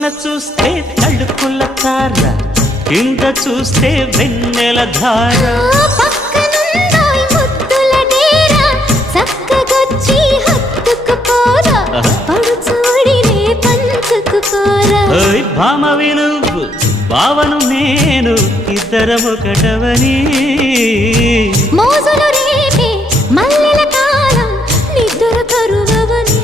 చూస్తే తడుపుల తార కింద చూస్తే వెన్నెల ధార పక్కనుందోయ్ ముద్దుల డేరా చక్కగొచ్చి హత్తుకుపోరా పడుచూడినే పంచుకుపోరా ఓయ్ భామవి నువ్వు భావను నేను ఇద్దరమొకటవని మోజులు రేపే మల్లెల కాలం నిద్ర కరువవని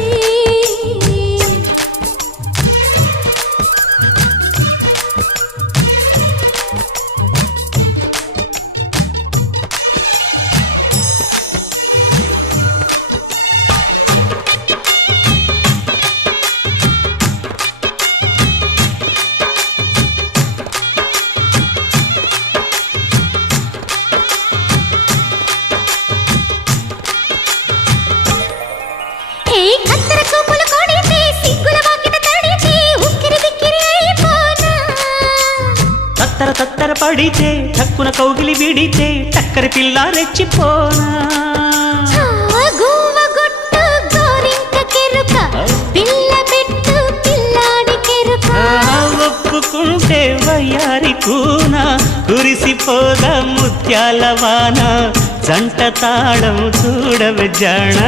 తత్తర తత్తర పడితే టక్కున కౌగిలి విడితే టక్కరి పిల్ల రెచ్చిపోనా ఒప్పుకుంటే వయ్యారి కూన కురిసిపోదా ముత్యాల వాన జంట తాళం చూడవే జాణ